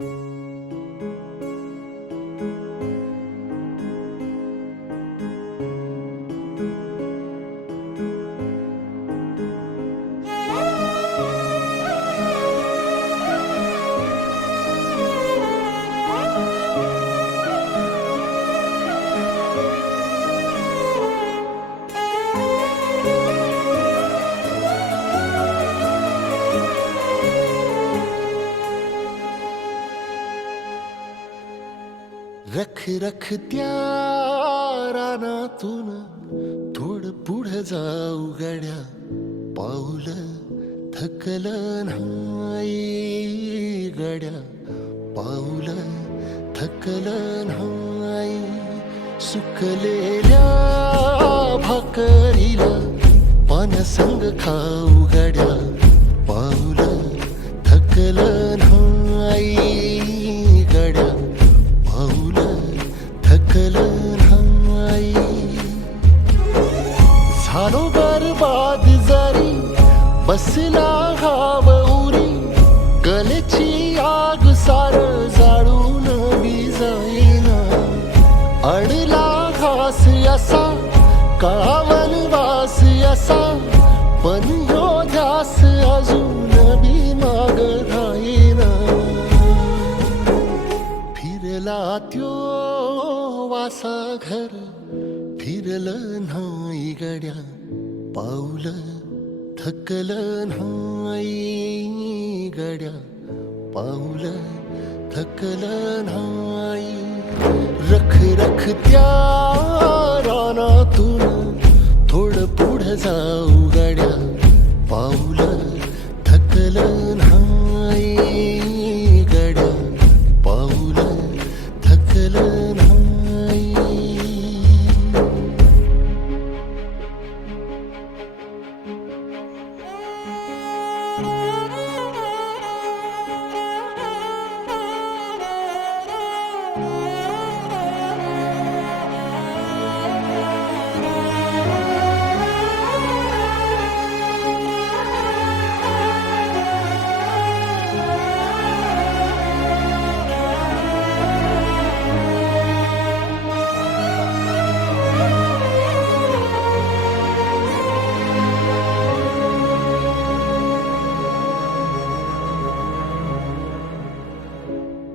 रख रख त्या रानातून थोडं पुढं जाऊ गड्या, पाऊल थकलं नाही गड्या, पाऊल थकलं नाही. सुकलेल्या भाकरीला पानसंग खाऊ गड्या, पाऊल थकलं नाही गड्या, पाऊल थकलं नाही. झालो बरबाद जरी बसला हाव उरी, गलेची आग सार जाळून विजाईना. अडला घास असा काळा वनवास असा, पण ह्यो ध्यास अजून बी माग राहीना. फिरला त्यो वासा घर फिरलं नाही गड्या, पाऊल थकलं नाही गड्या, पाऊल थकलं नाही. रख रख त्या रानातून थोडं पुढं जाऊ गड्या, पाऊल थकलं नाही गड्या, पाऊल थकलं नाही.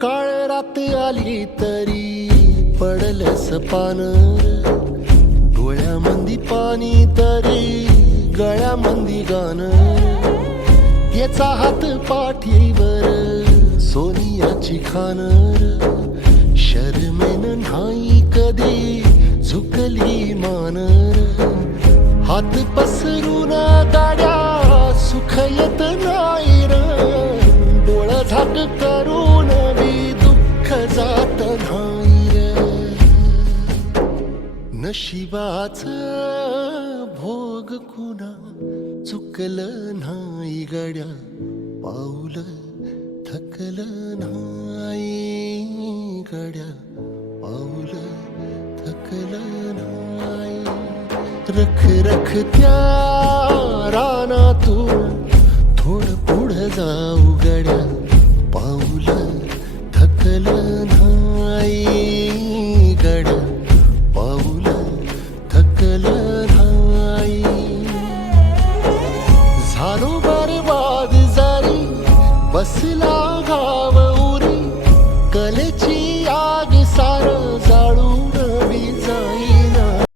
काळ रात आली तरी पडलंस पान, डोळ्यामंदी पाणी तरी गळ्यामंदी गाणं. याचा हात पाठीवर सोनियाची खानर, शर्मेन नाही कधी झुकली मानर. हात पसरून गाड्या सुख येत नाही र, डोळ झाक करून जात नाही रे. नशिबाच भोग कुणा चुकलं नाही गड्या, पाऊल थकलं नाही गड्या, पाऊल थकलं नाही. रख रख त्या रानातून थोडं पुढं जाऊ गड्या, पाऊल थकलं नाही गड्या, पाऊल थकलं नाही. झालो बरबाद जरी बसला गाव उरी, कलेची